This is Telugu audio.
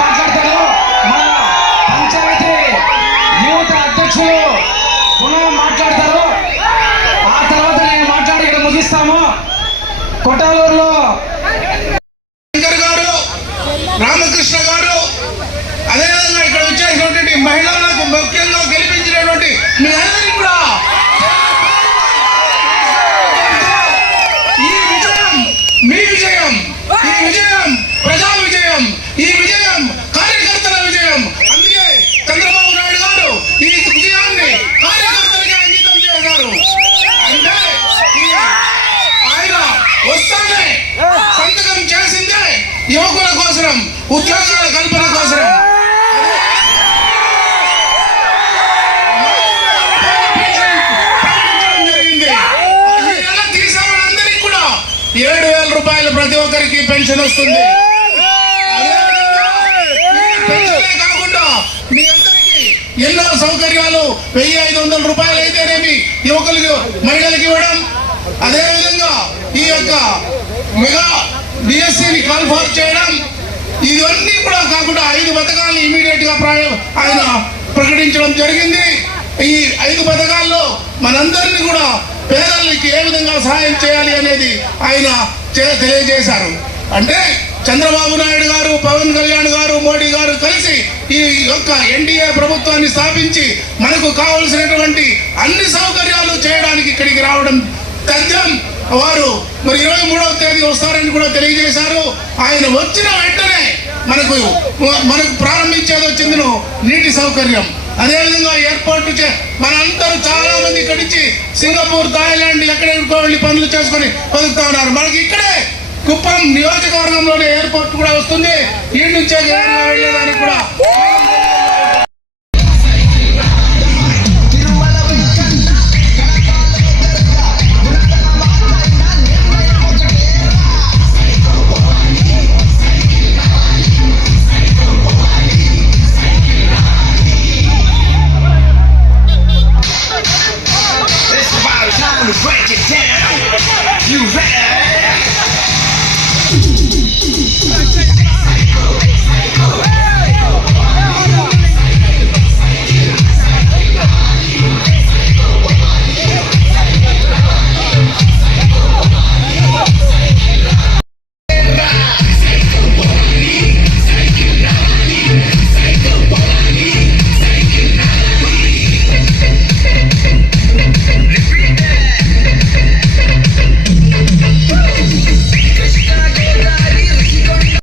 మాట్లాడతారు మన పంచాయతీ యువత అధ్యక్షులు మాట్లాడతారు. ఆ తర్వాత నేను మాట్లాడి ఇక్కడ ముగిస్తాము. కొట్టాలూరులో శంకర్ గారు, రామకృష్ణ గారు, అదేవిధంగా ఇక్కడ వచ్చేటువంటి మహిళలకు ముఖ్యంగా గెలిపించినటువంటి మీ అందరికీ కూడా ఈ విజయం మీ విజయం, ఈ విజయం ప్రజా విజయం, ఈ విజయం కార్యకర్తల విజయం. అందుకే చంద్రబాబు నాయుడు గారు ఈ విజయాన్ని కార్యకర్తలకి అంకితం చేశారు. అంటే ఆయన వస్తానే సంతకం చేసిందే యువకుల కోసం, ఉద్యోగాల కల్పన కోసం. జరిగింది. ఈ నెల తీసిన వాళ్ళందరికీ కూడా 7,000 రూపాయలు ప్రతి ఒక్కరికి పెన్షన్ వస్తుంది. పెన్షనే కాకుండా మీ అందరికీ ఎన్నో సౌకర్యాలు 1,500 రూపాయలు అయితేనేమి యువకులకు మహిళలకు ఇవ్వడం, అదేవిధంగా ఈ యొక్క మెగా డిఎస్సిని కాల్ఫార్ చేయడం, ఇవన్నీ కూడా కాకుండా 5 పథకాలను ఇమీడియట్ గా ఆయన ప్రకటించడం జరిగింది. ఈ 5 పథకాల్లో మనందరినీ కూడా పేదలకి ఏ విధంగా సహాయం చేయాలి అనేది ఆయన తెలియజేశారు. అంటే చంద్రబాబు నాయుడు గారు, పవన్ కళ్యాణ్ గారు, మోడీ గారు కలిసి ఈ యొక్క ఎన్డీఏ ప్రభుత్వాన్ని స్థాపించి మనకు కావలసినటువంటి అన్ని సౌకర్యాలు చేయడానికి ఇక్కడికి రావడం తథ్యం. వారు మరి 23వ తేదీ వస్తారని కూడా తెలియజేశారు. ఆయన వచ్చిన వెంటనే మనకు ప్రారంభించేది వచ్చింది నీటి సౌకర్యం. అదేవిధంగా ఎయిర్పోర్ట్ మనందరూ చాలా మంది ఇక్కడి నుంచి సింగపూర్, థాయిలాండ్ ఎక్కడెక్కడికో వెళ్ళి పనులు చేసుకొని బతుకుతా ఉన్నారు. మనకి ఇక్కడే కుప్పం నియోజకవర్గంలోనే ఎయిర్పోర్ట్ కూడా వస్తుంది. ఈ నుంచే వెళ్ళేదానికి కూడా